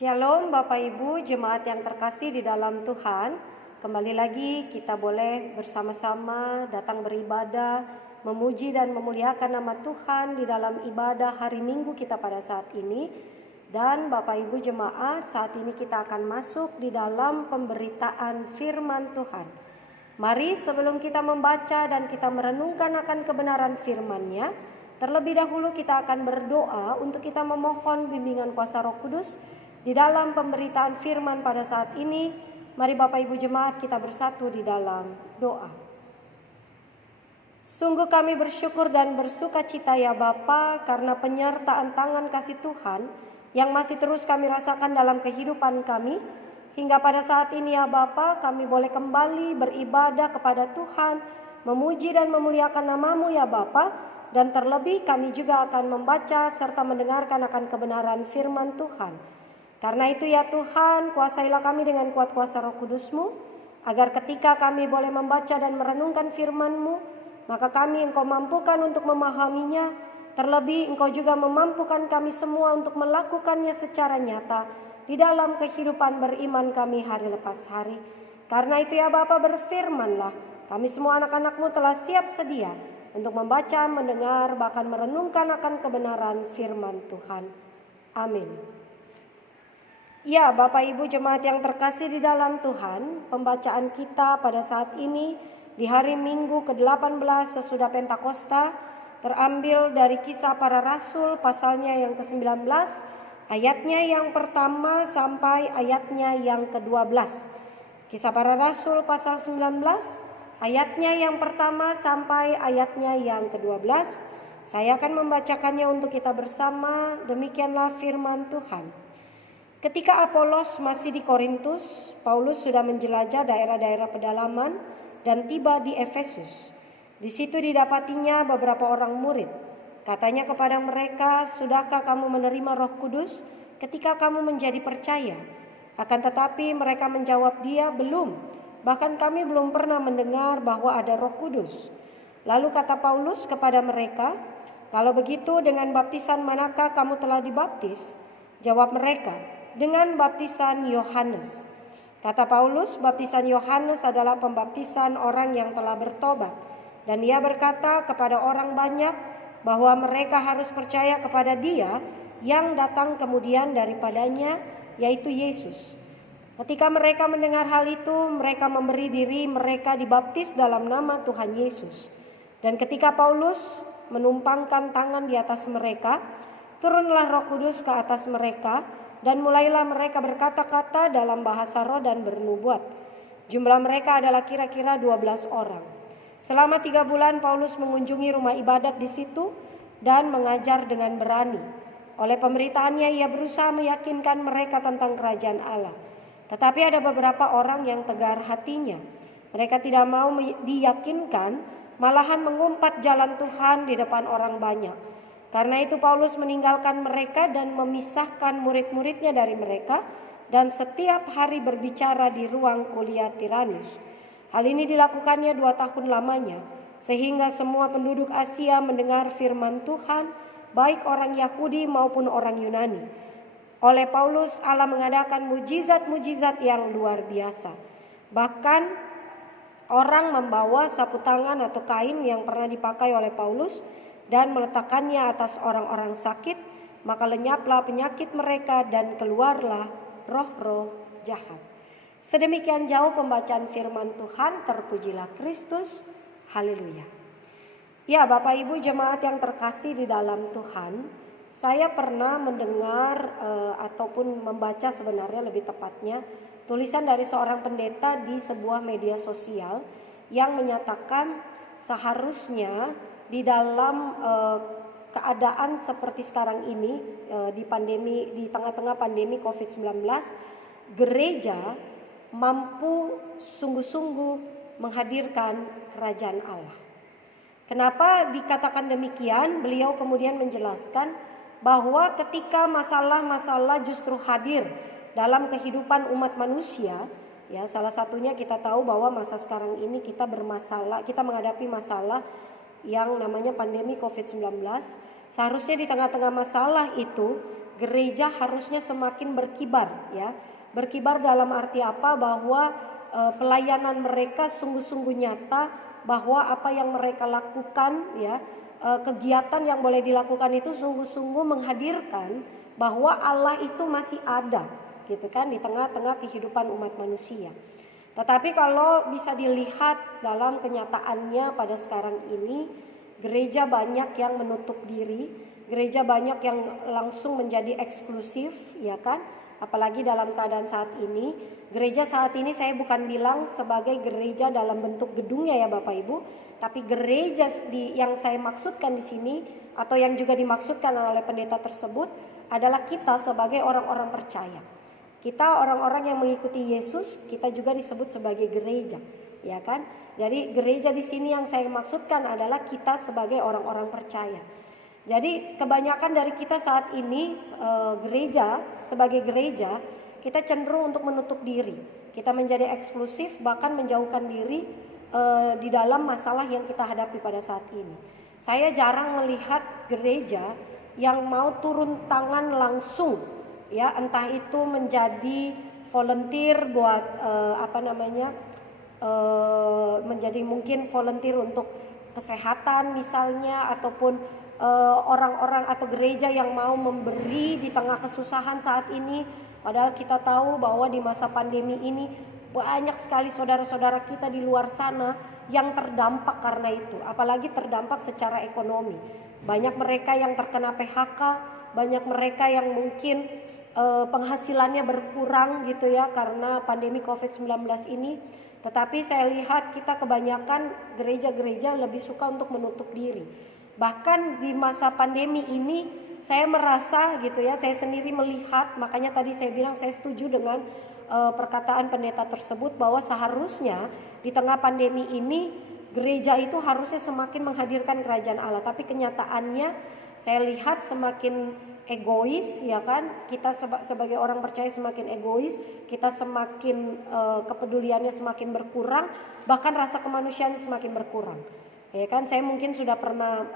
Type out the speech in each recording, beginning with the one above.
Shalom Bapak Ibu jemaat yang terkasih di dalam Tuhan. Kembali lagi kita boleh bersama-sama datang beribadah, memuji dan memuliakan nama Tuhan di dalam ibadah hari Minggu kita pada saat ini. Dan Bapak Ibu jemaat, saat ini kita akan masuk di dalam pemberitaan firman Tuhan. Mari sebelum kita membaca dan kita merenungkan akan kebenaran firman-Nya, terlebih dahulu kita akan berdoa untuk kita memohon bimbingan kuasa Roh Kudus di dalam pemberitaan firman pada saat ini. Mari Bapak Ibu jemaat kita bersatu di dalam doa. Sungguh kami bersyukur dan bersuka cita ya Bapa, karena penyertaan tangan kasih Tuhan yang masih terus kami rasakan dalam kehidupan kami. Hingga pada saat ini ya Bapa, kami boleh kembali beribadah kepada Tuhan, memuji dan memuliakan nama-Mu ya Bapa. Dan terlebih kami juga akan membaca serta mendengarkan akan kebenaran firman Tuhan. Karena itu ya Tuhan, kuasailah kami dengan kuat kuasa Roh Kudus-Mu, agar ketika kami boleh membaca dan merenungkan firman-Mu, maka kami Engkau mampukan untuk memahaminya. Terlebih Engkau juga memampukan kami semua untuk melakukannya secara nyata di dalam kehidupan beriman kami hari lepas hari. Karena itu ya Bapa, berfirmanlah, kami semua anak-anak-Mu telah siap sedia untuk membaca, mendengar, bahkan merenungkan akan kebenaran firman Tuhan. Amin. Ya Bapak Ibu jemaat yang terkasih di dalam Tuhan, pembacaan kita pada saat ini di hari Minggu ke-18 sesudah Pentakosta terambil dari Kisah Para Rasul pasalnya yang ke-19, ayatnya yang pertama sampai ayatnya yang ke-12. Kisah Para Rasul pasal 19, ayatnya yang pertama sampai ayatnya yang ke-12. Saya akan membacakannya untuk kita bersama. Demikianlah firman Tuhan. Ketika Apolos masih di Korintus, Paulus sudah menjelajah daerah-daerah pedalaman dan tiba di Efesus. Di situ didapatinya beberapa orang murid. Katanya kepada mereka, "Sudahkah kamu menerima Roh Kudus ketika kamu menjadi percaya?" Akan tetapi mereka menjawab dia, "Belum. Bahkan kami belum pernah mendengar bahwa ada Roh Kudus." Lalu kata Paulus kepada mereka, "Kalau begitu dengan baptisan manakah kamu telah dibaptis?" Jawab mereka, "Dengan baptisan Yohanes." Kata Paulus, baptisan Yohanes adalah pembaptisan orang yang telah bertobat. Dan ia berkata kepada orang banyak bahwa mereka harus percaya kepada Dia yang datang kemudian daripadanya, yaitu Yesus. Ketika mereka mendengar hal itu, mereka memberi diri mereka dibaptis dalam nama Tuhan Yesus. Dan ketika Paulus menumpangkan tangan di atas mereka, turunlah Roh Kudus ke atas mereka, dan mulailah mereka berkata-kata dalam bahasa roh dan bernubuat. Jumlah mereka adalah kira-kira 12 orang. Selama 3 bulan Paulus mengunjungi rumah ibadat di situ dan mengajar dengan berani. Oleh pemberitaannya ia berusaha meyakinkan mereka tentang kerajaan Allah. Tetapi ada beberapa orang yang tegar hatinya. Mereka tidak mau diyakinkan, malahan mengumpat jalan Tuhan di depan orang banyak. Karena itu Paulus meninggalkan mereka dan memisahkan murid-muridnya dari mereka, dan setiap hari berbicara di ruang kuliah Tiranus. Hal ini dilakukannya 2 tahun lamanya, sehingga semua penduduk Asia mendengar firman Tuhan, baik orang Yahudi maupun orang Yunani. Oleh Paulus Allah mengadakan mujizat-mujizat yang luar biasa. Bahkan orang membawa sapu tangan atau kain yang pernah dipakai oleh Paulus dan meletakkannya atas orang-orang sakit, maka lenyaplah penyakit mereka dan keluarlah roh-roh jahat. Sedemikian jauh pembacaan firman Tuhan, terpujilah Kristus. Haleluya. Ya Bapak Ibu jemaat yang terkasih di dalam Tuhan, saya pernah mendengar ataupun membaca sebenarnya lebih tepatnya tulisan dari seorang pendeta di sebuah media sosial yang menyatakan seharusnya di dalam keadaan seperti sekarang ini, di tengah-tengah pandemi COVID-19, gereja mampu sungguh-sungguh menghadirkan kerajaan Allah. Kenapa dikatakan demikian? Beliau kemudian menjelaskan bahwa ketika masalah-masalah justru hadir dalam kehidupan umat manusia, ya salah satunya kita tahu bahwa masa sekarang ini kita menghadapi masalah yang namanya pandemi COVID-19. Seharusnya di tengah-tengah masalah itu gereja harusnya semakin berkibar ya. Berkibar dalam arti apa? Bahwa pelayanan mereka sungguh-sungguh nyata, bahwa apa yang mereka lakukan ya, kegiatan yang boleh dilakukan itu sungguh-sungguh menghadirkan bahwa Allah itu masih ada gitu kan di tengah-tengah kehidupan umat manusia. Tetapi kalau bisa dilihat dalam kenyataannya pada sekarang ini, gereja banyak yang menutup diri, gereja banyak yang langsung menjadi eksklusif, ya kan? Apalagi dalam keadaan saat ini. Gereja saat ini saya bukan bilang sebagai gereja dalam bentuk gedungnya ya Bapak Ibu, tapi gereja yang saya maksudkan di sini atau yang juga dimaksudkan oleh pendeta tersebut adalah kita sebagai orang-orang percaya. Kita orang-orang yang mengikuti Yesus, kita juga disebut sebagai gereja, ya kan? Jadi gereja di sini yang saya maksudkan adalah kita sebagai orang-orang percaya. Jadi kebanyakan dari kita saat ini gereja, sebagai gereja, kita cenderung untuk menutup diri. Kita menjadi eksklusif, bahkan menjauhkan diri di dalam masalah yang kita hadapi pada saat ini. Saya jarang melihat gereja yang mau turun tangan langsung, ya, entah itu menjadi volunteer buat menjadi mungkin volunteer untuk kesehatan misalnya, ataupun orang-orang atau gereja yang mau memberi di tengah kesusahan saat ini. Padahal kita tahu bahwa di masa pandemi ini banyak sekali saudara-saudara kita di luar sana yang terdampak karena itu, apalagi terdampak secara ekonomi. Banyak mereka yang terkena PHK, banyak mereka yang mungkin penghasilannya berkurang gitu ya karena pandemi COVID-19 ini. Tetapi saya lihat kita kebanyakan gereja-gereja lebih suka untuk menutup diri. Bahkan di masa pandemi ini saya merasa gitu ya, saya sendiri melihat, makanya tadi saya bilang saya setuju dengan perkataan pendeta tersebut bahwa seharusnya di tengah pandemi ini gereja itu harusnya semakin menghadirkan kerajaan Allah. Tapi kenyataannya saya lihat semakin egois, ya kan? Kita sebagai orang percaya semakin egois, kita semakin kepeduliannya semakin berkurang, bahkan rasa kemanusiaan semakin berkurang. Ya kan, saya mungkin sudah pernah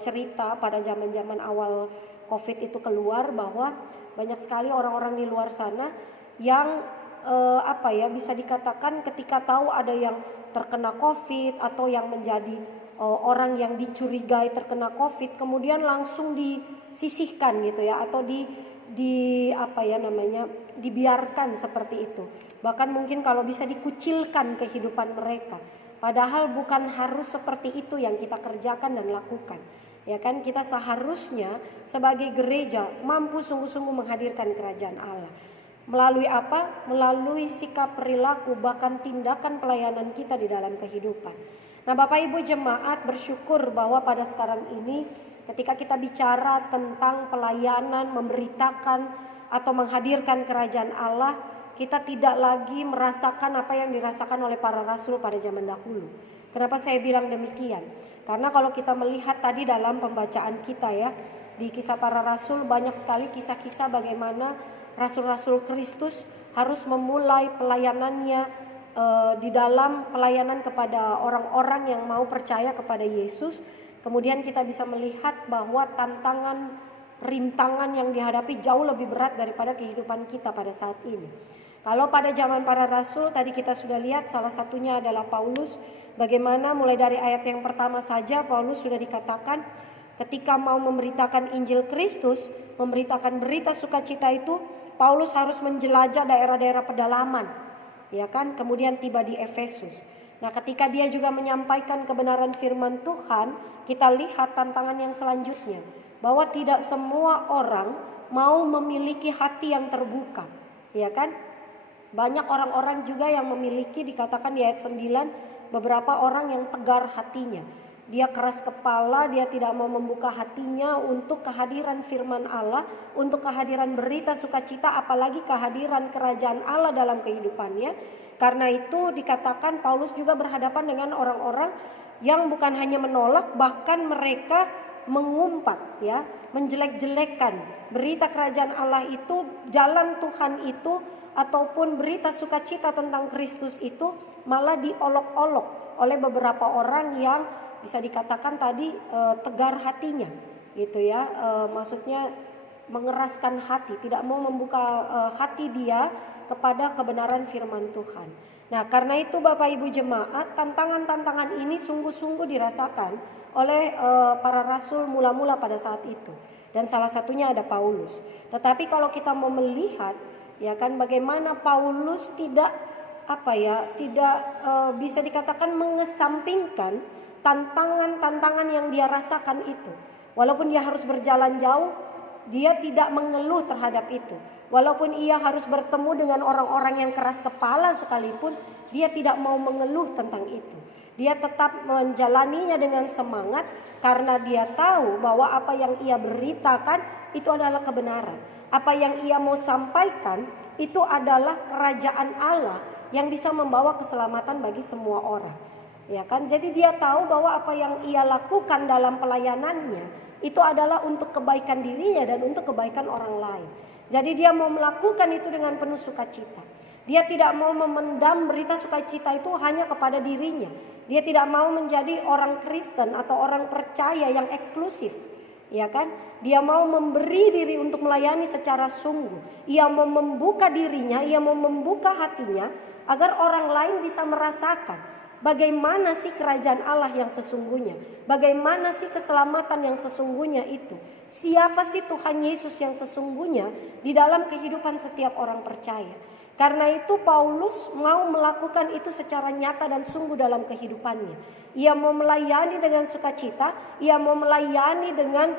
cerita pada zaman-zaman awal COVID itu keluar bahwa banyak sekali orang-orang di luar sana yang bisa dikatakan ketika tahu ada yang terkena COVID atau yang menjadi orang yang dicurigai terkena COVID, kemudian langsung disisihkan gitu ya, atau dibiarkan seperti itu. Bahkan mungkin kalau bisa dikucilkan kehidupan mereka. Padahal bukan harus seperti itu yang kita kerjakan dan lakukan. Ya kan, kita seharusnya sebagai gereja mampu sungguh-sungguh menghadirkan kerajaan Allah. Melalui apa? Melalui sikap perilaku bahkan tindakan pelayanan kita di dalam kehidupan. Nah, Bapak Ibu jemaat, bersyukur bahwa pada sekarang ini ketika kita bicara tentang pelayanan, memberitakan atau menghadirkan kerajaan Allah, kita tidak lagi merasakan apa yang dirasakan oleh para rasul pada zaman dahulu. Kenapa saya bilang demikian? Karena kalau kita melihat tadi dalam pembacaan kita ya, di Kisah Para Rasul banyak sekali kisah-kisah bagaimana rasul-rasul Kristus harus memulai pelayanannya di dalam pelayanan kepada orang-orang yang mau percaya kepada Yesus. Kemudian kita bisa melihat bahwa tantangan, rintangan yang dihadapi jauh lebih berat daripada kehidupan kita pada saat ini. Kalau pada zaman para rasul tadi kita sudah lihat salah satunya adalah Paulus. Bagaimana mulai dari ayat yang pertama saja Paulus sudah dikatakan ketika mau memberitakan Injil Kristus, memberitakan berita sukacita itu, Paulus harus menjelajah daerah-daerah pedalaman, ya kan? Kemudian tiba di Efesus. Nah, ketika dia juga menyampaikan kebenaran firman Tuhan, kita lihat tantangan yang selanjutnya, bahwa tidak semua orang mau memiliki hati yang terbuka, ya kan? Banyak orang-orang juga yang memiliki, dikatakan di ayat 9, beberapa orang yang tegar hatinya. Dia keras kepala, dia tidak mau membuka hatinya untuk kehadiran firman Allah, untuk kehadiran berita sukacita, apalagi kehadiran kerajaan Allah dalam kehidupannya. Karena itu dikatakan Paulus juga berhadapan dengan orang-orang yang bukan hanya menolak, bahkan mereka mengumpat ya, menjelek-jelekkan berita kerajaan Allah itu, jalan Tuhan itu, ataupun berita sukacita tentang Kristus itu malah diolok-olok oleh beberapa orang yang bisa dikatakan tadi tegar hatinya gitu ya, maksudnya mengeraskan hati, tidak mau membuka hati dia kepada kebenaran firman Tuhan. Nah, karena itu Bapak Ibu jemaat, tantangan-tantangan ini sungguh-sungguh dirasakan oleh para rasul mula-mula pada saat itu. Dan salah satunya ada Paulus. Tetapi kalau kita mau melihat, ya kan, bagaimana Paulus tidak bisa dikatakan mengesampingkan tantangan-tantangan yang dia rasakan itu. Walaupun dia harus berjalan jauh, dia tidak mengeluh terhadap itu. Walaupun ia harus bertemu dengan orang-orang yang keras kepala sekalipun, dia tidak mau mengeluh tentang itu. Dia tetap menjalaninya dengan semangat karena dia tahu bahwa apa yang ia beritakan itu adalah kebenaran. Apa yang ia mau sampaikan itu adalah kerajaan Allah yang bisa membawa keselamatan bagi semua orang. Ya kan? Jadi dia tahu bahwa apa yang ia lakukan dalam pelayanannya itu adalah untuk kebaikan dirinya dan untuk kebaikan orang lain. Jadi dia mau melakukan itu dengan penuh sukacita. Dia tidak mau memendam berita sukacita itu hanya kepada dirinya. Dia tidak mau menjadi orang Kristen atau orang percaya yang eksklusif. Ya kan? Dia mau memberi diri untuk melayani secara sungguh. Ia mau membuka dirinya, ia mau membuka hatinya agar orang lain bisa merasakan bagaimana sih kerajaan Allah yang sesungguhnya? Bagaimana sih keselamatan yang sesungguhnya itu? Siapa sih Tuhan Yesus yang sesungguhnya di dalam kehidupan setiap orang percaya? Karena itu Paulus mau melakukan itu secara nyata dan sungguh dalam kehidupannya. Ia mau melayani dengan sukacita, ia mau melayani dengan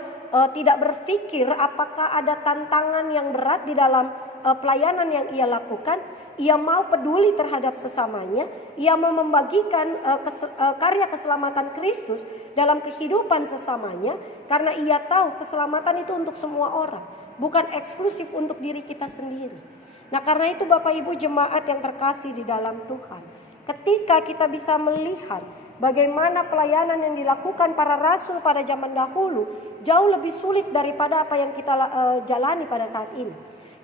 tidak berpikir apakah ada tantangan yang berat di dalam pelayanan yang ia lakukan. Ia mau peduli terhadap sesamanya, ia mau membagikan karya keselamatan Kristus dalam kehidupan sesamanya, karena ia tahu keselamatan itu untuk semua orang, bukan eksklusif untuk diri kita sendiri. Nah, karena itu Bapak Ibu jemaat yang terkasih di dalam Tuhan, ketika kita bisa melihat bagaimana pelayanan yang dilakukan para rasul pada zaman dahulu jauh lebih sulit daripada apa yang kita jalani pada saat ini.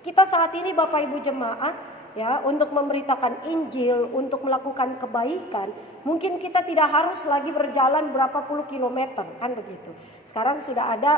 Kita saat ini Bapak Ibu jemaat, ya, untuk memberitakan Injil, untuk melakukan kebaikan, mungkin kita tidak harus lagi berjalan berapa puluh kilometer, kan begitu. Sekarang sudah ada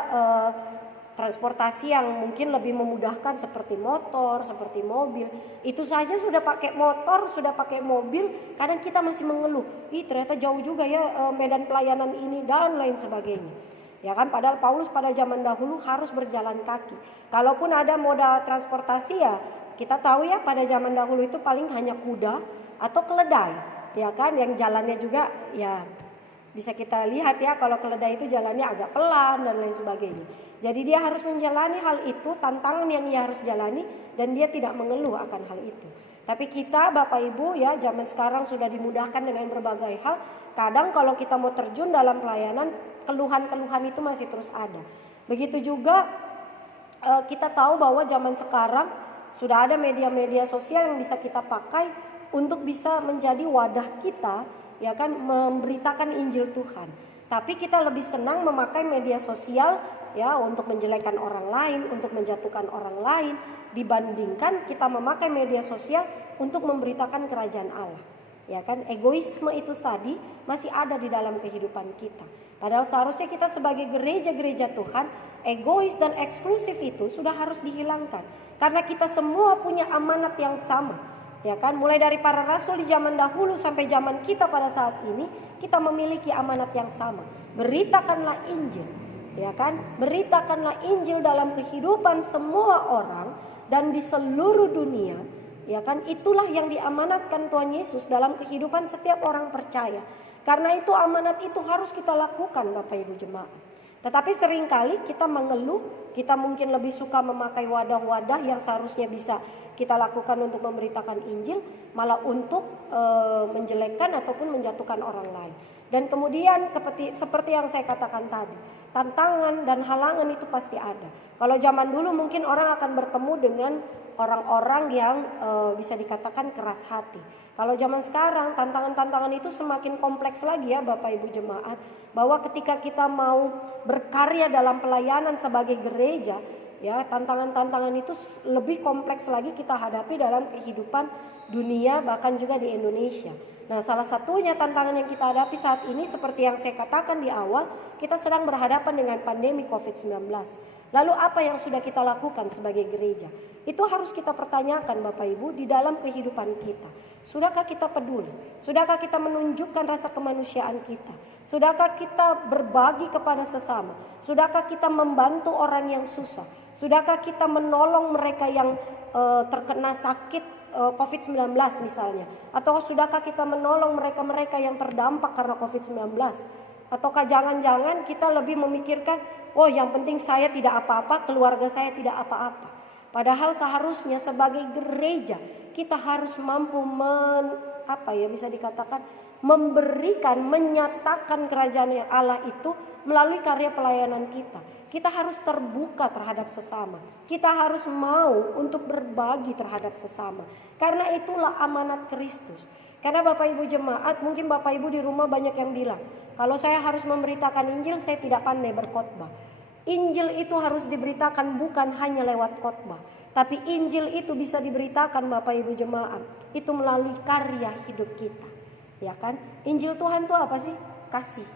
transportasi yang mungkin lebih memudahkan seperti motor, seperti mobil. Itu saja sudah pakai motor, sudah pakai mobil, kadang kita masih mengeluh, ternyata jauh juga ya medan pelayanan ini dan lain sebagainya. Ya kan, padahal Paulus pada zaman dahulu harus berjalan kaki. Kalaupun ada moda transportasi, ya kita tahu ya pada zaman dahulu itu paling hanya kuda atau keledai, ya kan, yang jalannya juga ya bisa kita lihat ya, kalau keledai itu jalannya agak pelan dan lain sebagainya. Jadi dia harus menjalani hal itu, tantangan yang ia harus jalani, dan dia tidak mengeluh akan hal itu. Tapi kita Bapak Ibu ya, zaman sekarang sudah dimudahkan dengan berbagai hal. Kadang kalau kita mau terjun dalam pelayanan, keluhan-keluhan itu masih terus ada. Begitu juga kita tahu bahwa zaman sekarang sudah ada media-media sosial yang bisa kita pakai untuk bisa menjadi wadah kita, ya kan, memberitakan Injil Tuhan. Tapi kita lebih senang memakai media sosial ya untuk menjelekkan orang lain, untuk menjatuhkan orang lain, dibandingkan kita memakai media sosial untuk memberitakan kerajaan Allah. Ya kan, egoisme itu tadi masih ada di dalam kehidupan kita. Padahal seharusnya kita sebagai gereja-gereja Tuhan, egois dan eksklusif itu sudah harus dihilangkan. Karena kita semua punya amanat yang sama. Ya kan, mulai dari para rasul di zaman dahulu sampai zaman kita pada saat ini, kita memiliki amanat yang sama. Beritakanlah Injil, ya kan? Beritakanlah Injil dalam kehidupan semua orang dan di seluruh dunia, ya kan? Itulah yang diamanatkan Tuhan Yesus dalam kehidupan setiap orang percaya. Karena itu amanat itu harus kita lakukan Bapak Ibu jemaat. Tetapi seringkali kita mengeluh, kita mungkin lebih suka memakai wadah-wadah yang seharusnya bisa kita lakukan untuk memberitakan Injil, malah untuk menjelekkan ataupun menjatuhkan orang lain. Dan kemudian seperti yang saya katakan tadi, tantangan dan halangan itu pasti ada. Kalau zaman dulu mungkin orang akan bertemu dengan orang-orang yang bisa dikatakan keras hati. Kalau zaman sekarang tantangan-tantangan itu semakin kompleks lagi ya Bapak Ibu jemaat, bahwa ketika kita mau berkarya dalam pelayanan sebagai gereja, Ya, tantangan-tantangan itu lebih kompleks lagi kita hadapi dalam kehidupan dunia, bahkan juga di Indonesia. Nah, salah satunya tantangan yang kita hadapi saat ini seperti yang saya katakan di awal, kita sedang berhadapan dengan pandemi COVID-19. Lalu apa yang sudah kita lakukan sebagai gereja? Itu harus kita pertanyakan Bapak Ibu di dalam kehidupan kita. Sudahkah kita peduli? Sudahkah kita menunjukkan rasa kemanusiaan kita? Sudahkah kita berbagi kepada sesama? Sudahkah kita membantu orang yang susah? Sudahkah kita menolong mereka yang terkena sakit COVID-19 misalnya? Atau sudahkah kita menolong mereka-mereka yang terdampak karena COVID-19? Ataukah jangan-jangan kita lebih memikirkan, oh yang penting saya tidak apa-apa, keluarga saya tidak apa-apa. Padahal seharusnya sebagai gereja kita harus mampu bisa dikatakan memberikan, menyatakan kerajaan Allah itu melalui karya pelayanan kita. Kita harus terbuka terhadap sesama. Kita harus mau untuk berbagi terhadap sesama. Karena itulah amanat Kristus. Karena Bapak Ibu jemaat, mungkin Bapak Ibu di rumah banyak yang bilang, kalau saya harus memberitakan Injil, saya tidak pandai berkhotbah. Injil itu harus diberitakan bukan hanya lewat khotbah, tapi Injil itu bisa diberitakan Bapak Ibu jemaat, itu melalui karya hidup kita. Ya kan? Injil Tuhan itu apa sih? Kasih,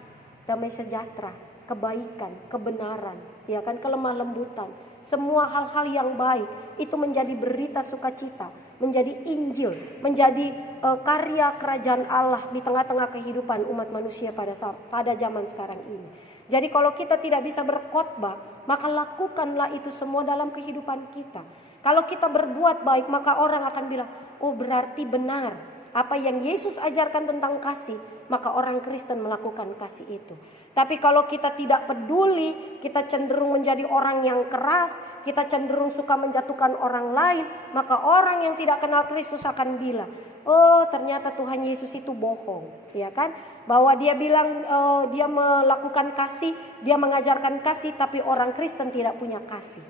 damai sejahtera, kebaikan, kebenaran, ya kan, kelemah lembutan. Semua hal-hal yang baik itu menjadi berita sukacita, menjadi Injil, menjadi karya kerajaan Allah di tengah-tengah kehidupan umat manusia pada zaman sekarang ini. Jadi kalau kita tidak bisa berkhotbah, maka lakukanlah itu semua dalam kehidupan kita. Kalau kita berbuat baik, maka orang akan bilang, oh berarti benar apa yang Yesus ajarkan tentang kasih, maka orang Kristen melakukan kasih itu. Tapi kalau kita tidak peduli, kita cenderung menjadi orang yang keras, kita cenderung suka menjatuhkan orang lain, maka orang yang tidak kenal Kristus akan bilang, oh ternyata Tuhan Yesus itu bohong, ya kan? Bahwa dia bilang dia melakukan kasih, dia mengajarkan kasih, tapi orang Kristen tidak punya kasih.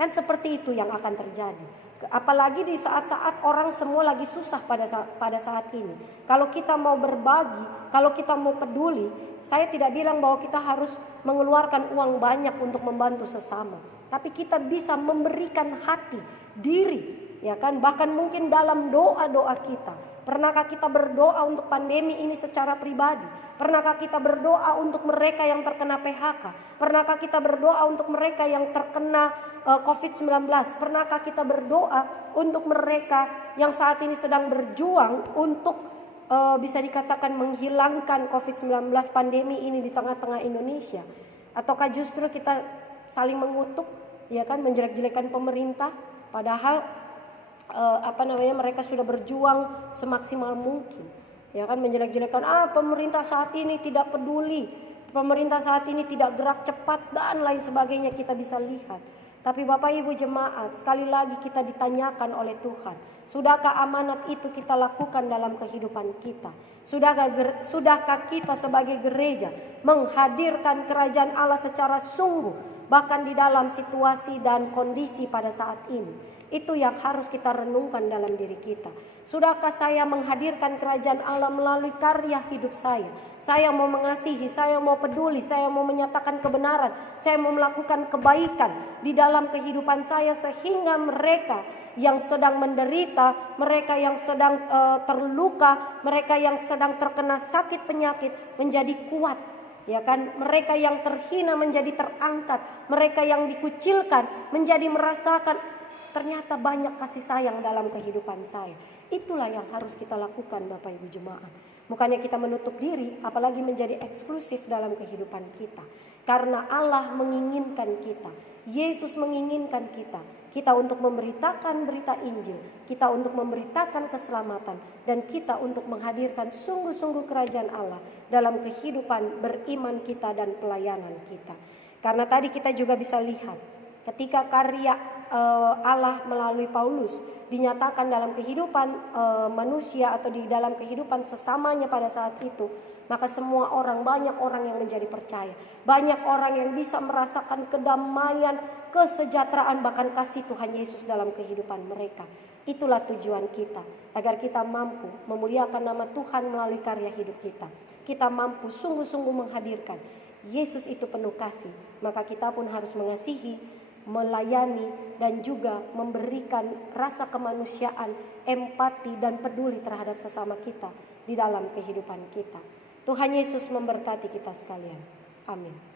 Kan seperti itu yang akan terjadi. Apalagi di saat-saat orang semua lagi susah pada saat ini. Kalau kita mau berbagi, kalau kita mau peduli, saya tidak bilang bahwa kita harus mengeluarkan uang banyak untuk membantu sesama. Tapi kita bisa memberikan hati, diri, ya kan? Bahkan mungkin dalam doa-doa kita. Pernahkah kita berdoa untuk pandemi ini secara pribadi? Pernahkah kita berdoa untuk mereka yang terkena PHK? Pernahkah kita berdoa untuk mereka yang terkena COVID-19? Pernahkah kita berdoa untuk mereka yang saat ini sedang berjuang untuk bisa dikatakan menghilangkan COVID-19 pandemi ini di tengah-tengah Indonesia? Ataukah justru kita saling mengutuk, ya kan, menjelek-jelekan pemerintah, padahal mereka sudah berjuang semaksimal mungkin, ya kan, menjelek-jelekan pemerintah saat ini tidak peduli, pemerintah saat ini tidak gerak cepat dan lain sebagainya kita bisa lihat. Tapi Bapak Ibu jemaat, sekali lagi kita ditanyakan oleh Tuhan, sudahkah amanat itu kita lakukan dalam kehidupan kita? Sudahkah kita sebagai gereja menghadirkan kerajaan Allah secara sungguh, bahkan di dalam situasi dan kondisi pada saat ini? Itu yang harus kita renungkan dalam diri kita. Sudahkah saya menghadirkan kerajaan Allah melalui karya hidup saya? Saya mau mengasihi, saya mau peduli, saya mau menyatakan kebenaran, saya mau melakukan kebaikan di dalam kehidupan saya, sehingga mereka yang sedang menderita, mereka yang sedang terluka, mereka yang sedang terkena sakit penyakit menjadi kuat. Ya kan, mereka yang terhina menjadi terangkat, mereka yang dikucilkan menjadi merasakan ternyata banyak kasih sayang dalam kehidupan saya. Itulah yang harus kita lakukan Bapak Ibu jemaat. Bukannya kita menutup diri, apalagi menjadi eksklusif dalam kehidupan kita. Karena Allah menginginkan kita, Yesus menginginkan kita untuk memberitakan berita Injil, kita untuk memberitakan keselamatan, dan kita untuk menghadirkan sungguh-sungguh kerajaan Allah dalam kehidupan beriman kita dan pelayanan kita. Karena tadi kita juga bisa lihat ketika karya Allah melalui Paulus dinyatakan dalam kehidupan manusia atau di dalam kehidupan sesamanya pada saat itu, maka semua orang, banyak orang yang menjadi percaya, banyak orang yang bisa merasakan kedamaian, kesejahteraan, bahkan kasih Tuhan Yesus dalam kehidupan mereka. Itulah tujuan kita, agar kita mampu memuliakan nama Tuhan melalui karya hidup kita. Kita mampu sungguh-sungguh menghadirkan Yesus itu penuh kasih, maka kita pun harus mengasihi, melayani, dan juga memberikan rasa kemanusiaan, empati, dan peduli terhadap sesama kita di dalam kehidupan kita. Tuhan Yesus memberkati kita sekalian. Amin.